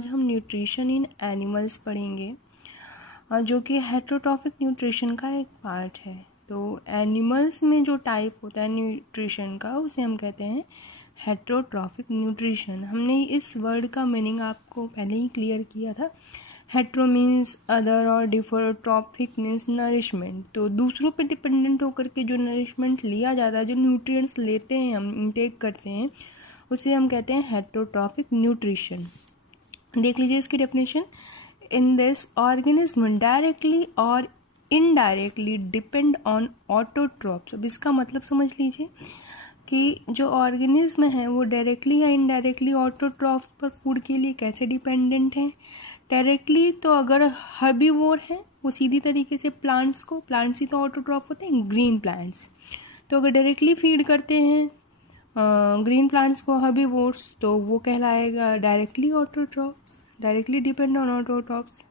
आज हम nutrition in animals पढ़ेंगे जो कि हेटेरोट्रॉफिक न्यूट्रिशन का एक पार्ट है। तो एनिमल्स में जो टाइप होता है न्यूट्रिशन का उसे हम कहते हैं हेटेरोट्रॉफिक न्यूट्रिशन। हमने इस वर्ड का मीनिंग आपको पहले ही क्लियर किया था। हेट्रो मीन्स अदर और डिफर, ट्रॉफिक मीन्स नरिशमेंट। तो दूसरों पे डिपेंडेंट होकर के जो नरिशमेंट लिया जाता है, जो न्यूट्रिएंट्स लेते हैं, हम इंटेक करते हैं, उसे हम कहते हैं हेटेरोट्रॉफिक न्यूट्रिशन। देख लीजिए इसकी definition. In this organism directly और इनडायरेक्टली डिपेंड ऑन ऑटोट्रॉप्स। अब इसका मतलब समझ लीजिए कि जो ऑर्गेनिज्म है वो डायरेक्टली या इनडायरेक्टली ऑटोट्रॉफ पर फूड के लिए कैसे डिपेंडेंट हैं। डायरेक्टली तो अगर हर्बीवोर है वो सीधी तरीके से प्लांट्स ही तो ऑटोट्रॉफ होते हैं, ग्रीन प्लांट्स। तो अगर डायरेक्टली फीड करते हैं ग्रीन प्लांट्स को हर्बीवोर्स, तो वो कहलाएगा directly autotrophs, directly depend on autotrophs.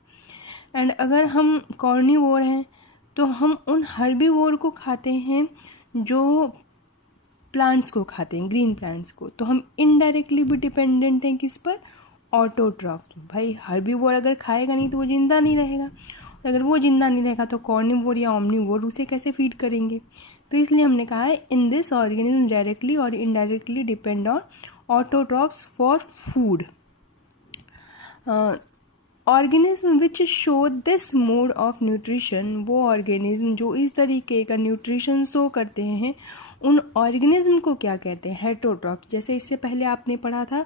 And अगर हम कॉर्निवोर हैं तो हम उन हर्बीवोर को खाते हैं जो प्लांट्स को खाते हैं, ग्रीन प्लांट्स को। तो हम इनडायरेक्टली भी डिपेंडेंट हैं किस पर, ऑटोट्रॉफ। भाई हर्बीवोर अगर खाएगा नहीं तो वो जिंदा नहीं रहेगा, अगर वो जिंदा नहीं रहेगा तो कॉर्निवोर या ओमनिवोर उसे कैसे फीड करेंगे। तो इसलिए हमने कहा है इन दिस ऑर्गेनिज्म डायरेक्टली और indirectly depend on autotrophs for food. Organism which show this mode of nutrition, वो ऑर्गेनिज्म जो इस तरीके का न्यूट्रिशन शो करते हैं, उन ऑर्गेनिज्म को क्या कहते हैं, हेटेरोट्रॉफ्स। जैसे इससे पहले आपने पढ़ा था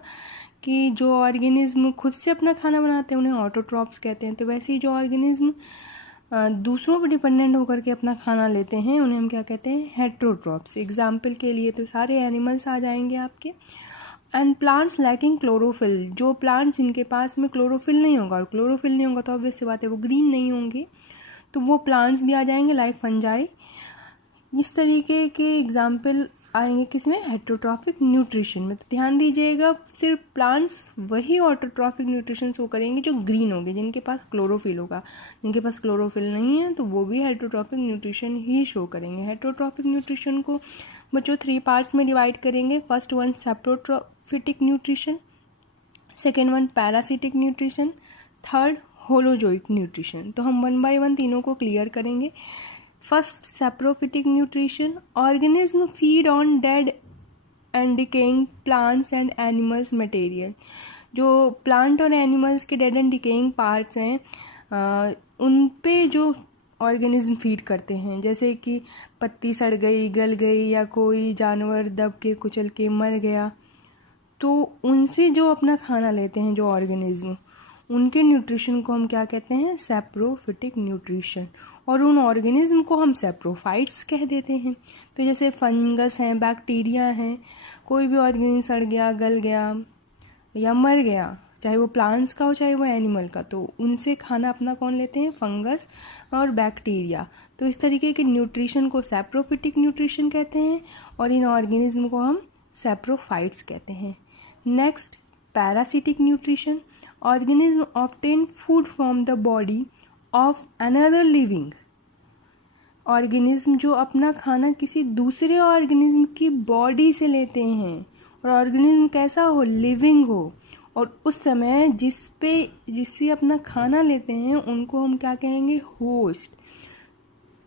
कि जो ऑर्गेनिज्म खुद से अपना खाना बनाते हैं उन्हें ऑटोट्रॉफ्स कहते हैं। तो वैसे ही जो ऑर्गेनिज्म दूसरों पर डिपेंडेंट होकर के अपना खाना लेते हैं उन्हें हम क्या कहते हैं, हेटेरोट्रॉफ्स। एग्जाम्पल के लिए तो सारे एनिमल्स आ जाएंगे आपके। एंड प्लांट्स लैकिंग क्लोरोफिल, जो प्लांट्स जिनके पास में क्लोरोफिल नहीं होगा, और क्लोरोफिल नहीं होगा तो ऑब्वियस सी बात है वो ग्रीन नहीं होंगे, तो वो प्लांट्स भी आ जाएंगे लाइक फंजाई। इस तरीके के एग्जाम्पल आएंगे किसमें, हेटेरोट्रॉफिक न्यूट्रिशन में। तो ध्यान दीजिएगा, सिर्फ प्लांट्स वही ऑटोट्रॉफिक न्यूट्रिशन शो करेंगे जो ग्रीन होंगे, जिनके पास क्लोरोफिल होगा। जिनके पास क्लोरोफिल नहीं है तो वो भी हेटेरोट्रॉफिक न्यूट्रिशन ही शो करेंगे। हेटेरोट्रॉफिक न्यूट्रिशन को बच्चों 3 पार्ट्स में डिवाइड करेंगे। First one saprotrophic nutrition, second one parasitic nutrition, third holozoic nutrition. तो हम 1 बाय 1 तीनों को क्लियर करेंगे। First saprophytic nutrition, organism feed on dead and decaying plants and animals material. जो प्लांट और एनिमल्स के डेड एंड डिकेइंग पार्ट्स हैं उन पे जो ऑर्गेनिज्म फीड करते हैं, जैसे कि पत्ती सड़ गई, गल गई, या कोई जानवर दब के कुचल के मर गया, तो उनसे जो अपना खाना लेते हैं जो ऑर्गेनिज्म, उनके न्यूट्रिशन को हम क्या कहते हैं, सैप्रोफिटिक न्यूट्रिशन। और उन ऑर्गेनिज्म को हम सैप्रोफाइट्स कह देते हैं। तो जैसे फंगस हैं, बैक्टीरिया हैं, कोई भी ऑर्गेनिज्म सड़ गया, गल गया या मर गया, चाहे वो प्लांट्स का हो चाहे वो एनिमल का, तो उनसे खाना अपना कौन लेते हैं, फंगस और बैक्टीरिया। तो इस तरीके के न्यूट्रिशन को सैप्रोफिटिक न्यूट्रिशन कहते हैं और इन ऑर्गेनिज्म को हम सैप्रोफाइट्स कहते हैं। Next parasitic nutrition, organism obtain food from the body of another living. Organism जो अपना खाना किसी दूसरे ऑर्गेनिज्म की बॉडी से लेते हैं, और ऑर्गेनिज्म कैसा हो, लिविंग हो, और उस समय जिससे अपना खाना लेते हैं उनको हम क्या कहेंगे, होस्ट।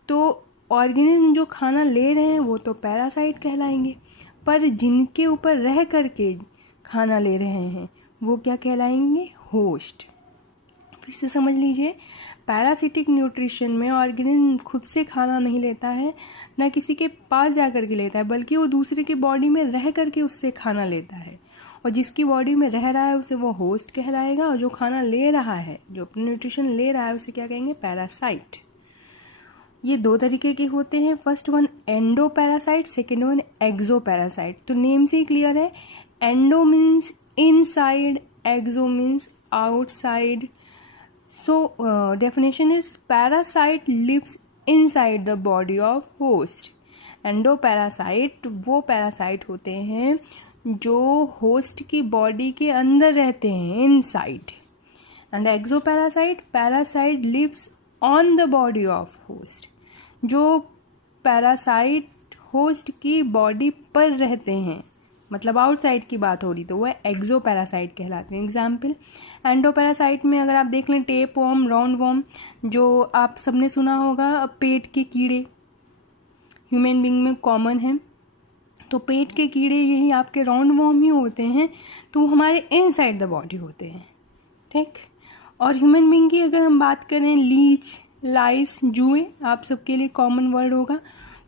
तो ऑर्गेनिज्म जो खाना ले रहे हैं वो तो पैरासाइट कहलाएंगे, पर जिनके ऊपर रह करके खाना ले रहे हैं वो क्या कहलाएंगे, होस्ट। फिर से समझ लीजिए, पैरासिटिक न्यूट्रिशन में ऑर्गेनिज्म खुद से खाना नहीं लेता है, ना किसी के पास जा कर के लेता है, बल्कि वो दूसरे की बॉडी में रह करके उससे खाना लेता है। और जिसकी बॉडी में रह रहा है उसे वो होस्ट कहलाएगा, और जो खाना ले रहा है, जो अपना न्यूट्रिशन ले रहा है, उसे क्या कहेंगे, पैरासाइट। ये 2 तरीके के होते हैं। First one endoparasite, second one exoparasite. तो नेम से ही क्लियर है, endo means inside, exo means outside. So definition is parasite lives inside the body of host. Endoparasite वो पैरासाइट होते हैं जो होस्ट की बॉडी के अंदर रहते हैं, inside. And exoparasite, parasite lives on the body of host. जो पैरासाइट होस्ट की बॉडी पर रहते हैं, मतलब आउटसाइड की बात हो रही तो वह एक्सोपैरासाइट कहलाते हैं। एग्जाम्पल, एंडोपैरासाइट में अगर आप देख लें टेप वॉर्म, राउंड वॉर्म, जो आप सबने सुना होगा, पेट के कीड़े ह्यूमन बींग में कॉमन है, तो पेट के कीड़े यही आपके राउंड वॉर्म ही होते हैं, तो वो हमारे इनसाइड द बॉडी होते हैं, ठीक। और ह्यूमन बींग की अगर हम बात करें, लीच, लाइस, जुए आप सबके लिए कॉमन वर्ड होगा,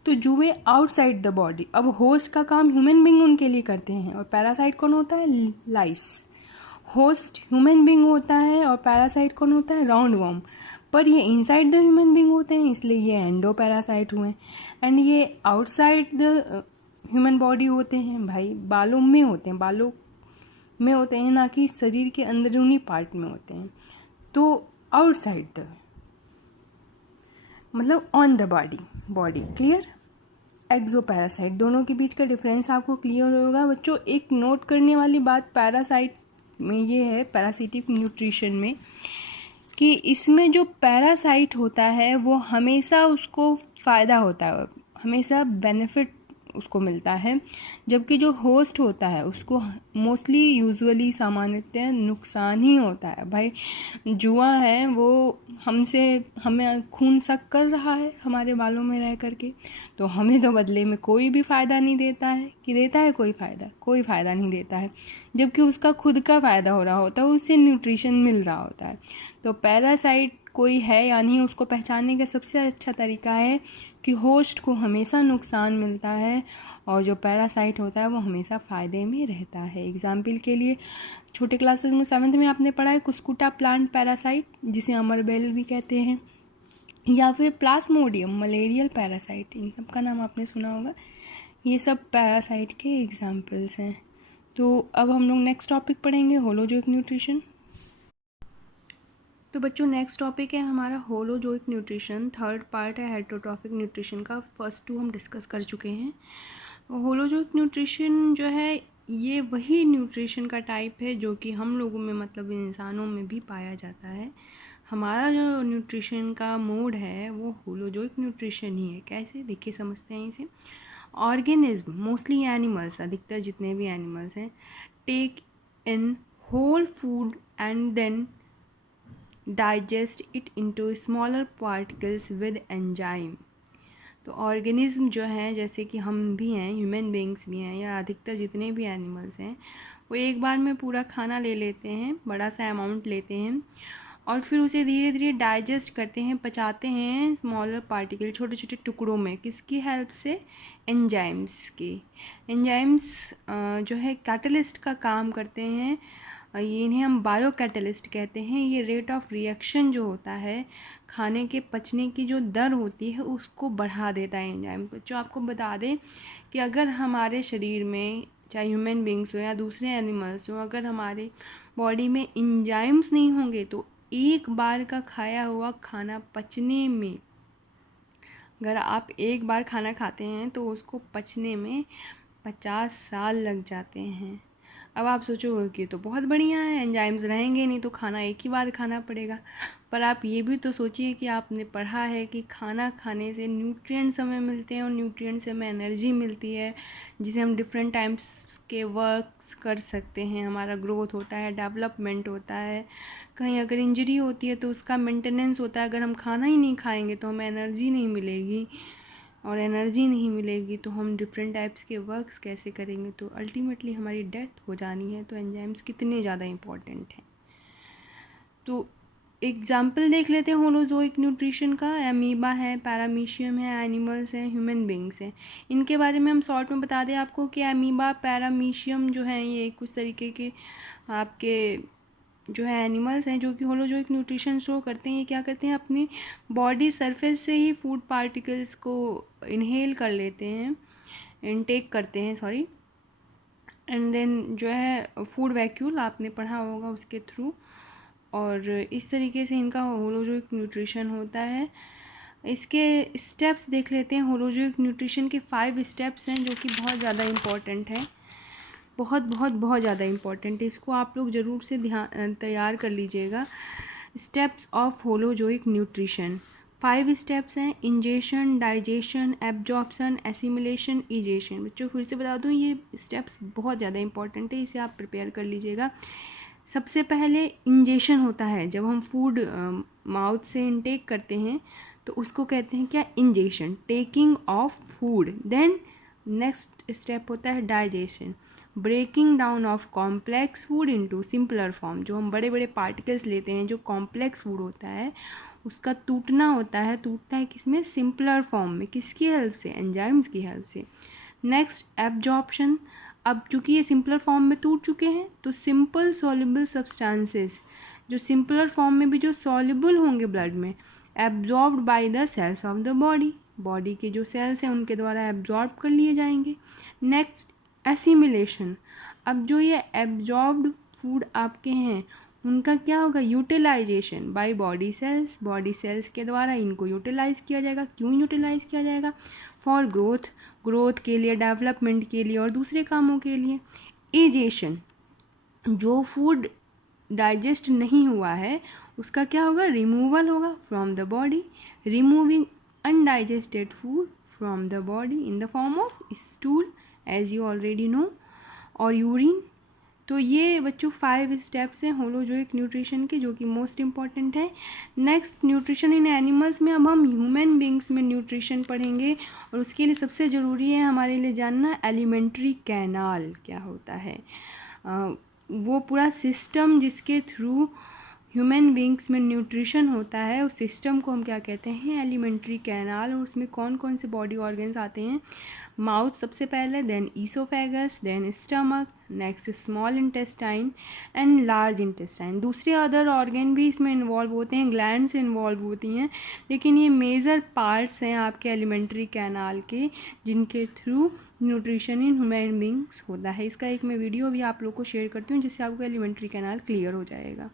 तो जुए आउटसाइड द बॉडी। अब होस्ट का काम ह्यूमन बींग उनके लिए करते हैं, और पैरासाइट कौन होता है, लाइस। होस्ट ह्यूमन बींग होता है और पैरासाइट कौन होता है, राउंड वॉर्म, पर ये इनसाइड द ह्यूमन बींग होते हैं, इसलिए ये एंडो पैरासाइट हुए। एंड ये आउटसाइड द ह्यूमन बॉडी होते हैं भाई, बालों में होते हैं, बालों में होते हैं, ना कि शरीर के अंदरूनी पार्ट में होते हैं। तो आउटसाइड द मतलब ऑन द बॉडी, क्लियर। एक्सोपैरासाइट, दोनों के बीच का डिफरेंस आपको क्लियर होगा बच्चों। एक नोट करने वाली बात पैरासाइट में ये है, पैरासिटिक न्यूट्रिशन में, कि इसमें जो पैरासाइट होता है वो हमेशा उसको फ़ायदा होता है, हमेशा बेनिफिट उसको मिलता है, जबकि जो होस्ट होता है उसको मोस्टली यूजुअली सामान्यतः नुकसान ही होता है। भाई जुआ है वो हमें खून सक कर रहा है हमारे बालों में रह करके, तो हमें तो बदले में कोई भी फ़ायदा नहीं देता है, कि देता है कोई फ़ायदा नहीं देता है, जबकि उसका खुद का फ़ायदा हो रहा होता है, उससे न्यूट्रिशन मिल रहा होता है। तो पैरासाइट कोई है या नहीं, उसको पहचानने का सबसे अच्छा तरीका है कि होस्ट को हमेशा नुकसान मिलता है और जो पैरासाइट होता है वो हमेशा फ़ायदे में रहता है। एग्जाम्पल के लिए छोटे क्लासेस में 7th में आपने पढ़ा है कुस्कुटा प्लांट पैरासाइट, जिसे अमरबेल भी कहते हैं, या फिर प्लाज्मोडियम मलेरियल पैरासाइट, इन सब का नाम आपने सुना होगा। ये सब पैरासाइट के एग्जाम्पल्स हैं। तो अब हम लोग नेक्स्ट टॉपिक पढ़ेंगे, होलोजोइक न्यूट्रिशन। तो बच्चों नेक्स्ट टॉपिक है हमारा होलोजोइक न्यूट्रिशन, थर्ड पार्ट है हेटेरोट्रॉफिक न्यूट्रिशन का, फर्स्ट 2 हम डिस्कस कर चुके हैं। होलोजोइक न्यूट्रिशन जो है ये वही न्यूट्रिशन का टाइप है जो कि हम लोगों में मतलब इंसानों में भी पाया जाता है। हमारा जो न्यूट्रिशन का मोड है वो होलोजोइक न्यूट्रिशन ही है। कैसे, देखिए समझते हैं इसे। ऑर्गेनिज्म, मोस्टली एनिमल्स, अधिकतर जितने भी एनिमल्स हैं, take in whole food and then digest it into smaller particles with enzyme. तो ऑर्गेनिज्म जो हैं, जैसे कि हम भी हैं, ह्यूमन बींग्स भी हैं, या अधिकतर जितने भी एनिमल्स हैं, वो एक बार में पूरा खाना ले लेते हैं, बड़ा सा अमाउंट लेते हैं, और फिर उसे धीरे धीरे डाइजेस्ट करते हैं, पचाते हैं स्मॉलर पार्टिकल, छोटे छोटे टुकड़ों में। किसकी हेल्प से, एंजाइम्स की। एंजाइम्स जो है कैटलिस्ट का काम करते हैं, ये इन्हें हम बायो कैटलिस्ट कहते हैं। ये रेट ऑफ रिएक्शन जो होता है, खाने के पचने की जो दर होती है उसको बढ़ा देता है एंजाइम। जो आपको बता दें कि अगर हमारे शरीर में, चाहे ह्यूमन बींग्स हो या दूसरे एनिमल्स हो, अगर हमारे बॉडी में एंजाइम्स नहीं होंगे तो एक बार का खाया हुआ खाना पचने में, अगर आप एक बार खाना खाते हैं तो उसको पचने में 50 साल लग जाते हैं। अब आप सोचोगे कि तो बहुत बढ़िया है, एंजाइम्स रहेंगे नहीं तो खाना एक ही बार खाना पड़ेगा, पर आप ये भी तो सोचिए कि आपने पढ़ा है कि खाना खाने से न्यूट्रिएंट्स हमें मिलते हैं, और न्यूट्रिएंट्स से हमें एनर्जी मिलती है, जिसे हम डिफरेंट टाइप्स के वर्क्स कर सकते हैं, हमारा ग्रोथ होता है, डेवलपमेंट होता है, कहीं अगर इंजरी होती है तो उसका मेंटेनेंस होता है। अगर हम खाना ही नहीं खाएंगे तो हमें एनर्जी नहीं मिलेगी, और एनर्जी नहीं मिलेगी तो हम डिफरेंट टाइप्स के वर्क्स कैसे करेंगे, तो अल्टीमेटली हमारी डेथ हो जानी है। तो एंजाइम्स कितने ज़्यादा इम्पॉर्टेंट हैं। तो एग्जाम्पल देख लेते हैं होलोजोइक न्यूट्रिशन का। अमीबा है, पैरामीशियम है, एनिमल्स हैं, ह्यूमन बींग्स हैं। इनके बारे में हम शॉर्ट में बता दें आपको कि अमीबा, पैरामीशियम जो हैं ये कुछ तरीके के आपके जो है एनिमल्स हैं जो कि होलोजोइक न्यूट्रिशन शो करते हैं। ये क्या करते हैं, अपनी बॉडी सरफेस से ही फूड पार्टिकल्स को इनहेल कर लेते हैं, इनटेक करते हैं, सॉरी, एंड देन जो है फूड वैक्यूल आपने पढ़ा होगा उसके थ्रू, और इस तरीके से इनका होलोजोइक न्यूट्रिशन होता है। इसके स्टेप्स देख लेते हैं। होलोजोइक न्यूट्रिशन के 5 स्टेप्स हैं जो कि बहुत ज़्यादा इम्पॉर्टेंट है, बहुत ज़्यादा इम्पॉर्टेंट है। इसको आप लोग ज़रूर से ध्यान तैयार कर लीजिएगा। Steps of holozoic nutrition. 5 steps हैं, ingestion, digestion, absorption, assimilation, egestion. बच्चों फिर से बता दूं, ये स्टेप्स बहुत ज़्यादा इंपॉर्टेंट है, इसे आप प्रिपेयर कर लीजिएगा। सबसे पहले इंजेशन होता है, जब हम फूड माउथ से इनटेक करते हैं तो उसको कहते हैं क्या, ingestion, taking of food. Then next step होता है digestion, breaking down of complex food into simpler form. जो हम बड़े बड़े पार्टिकल्स लेते हैं, जो कॉम्प्लेक्स फूड होता है उसका टूटना होता है, टूटता है किसमें, सिंपलर फॉर्म में। किसकी हेल्प से, एंजाइम्स की हेल्प से। नेक्स्ट एब्जॉर्प्शन, अब चूंकि ये सिंपलर फॉर्म में टूट चुके हैं तो सिंपल सॉल्युबल सब्सटेंसेस, जो सिंपलर फॉर्म में भी जो सॉल्युबल होंगे ब्लड में, absorbed by the cells of the body, body के जो सेल्स हैं उनके द्वारा एब्जॉर्ब कर लिए जाएंगे। नेक्स्ट एसिमिलेशन, अब जो ये एब्जॉर्ब्ड फूड आपके हैं उनका क्या होगा, utilisation by body cells, body cells के द्वारा इनको यूटिलाइज किया जाएगा। क्यों यूटिलाइज किया जाएगा, फॉर ग्रोथ, ग्रोथ के लिए, डेवलपमेंट के लिए और दूसरे कामों के लिए। इजेशन, जो फूड डाइजेस्ट नहीं हुआ है उसका क्या होगा, रिमूवल होगा from the body, removing undigested food from the body in the form of stool as you already know, और यूरिन। तो ये बच्चों 5 स्टेप्स हैं होलोजोइक न्यूट्रिशन के, जो कि मोस्ट इंपॉर्टेंट है। नेक्स्ट न्यूट्रिशन इन एनिमल्स में अब हम ह्यूमन बींग्स में न्यूट्रिशन पढ़ेंगे, और उसके लिए सबसे ज़रूरी है हमारे लिए जानना एलिमेंट्री कैनाल क्या होता है। वो पूरा सिस्टम जिसके थ्रू ह्यूमन बींग्स में न्यूट्रिशन होता है, उस सिस्टम को हम क्या कहते हैं, एलिमेंट्री कैनाल। और उसमें कौन कौन से बॉडी ऑर्गन्स आते हैं, माउथ सबसे पहले, then oesophagus, then stomach, next small intestine and large intestine. दूसरे अदर ऑर्गन भी इसमें इन्वॉल्व होते हैं, ग्लैंड्स इन्वॉल्व होती हैं, लेकिन ये मेजर पार्ट्स हैं आपके एलिमेंट्री कैनाल के, जिनके through nutrition in human beings होता है। इसका एक मैं वीडियो भी आप लोग को शेयर करती हूँ जिससे आपको एलिमेंट्री कैनाल क्लियर हो जाएगा।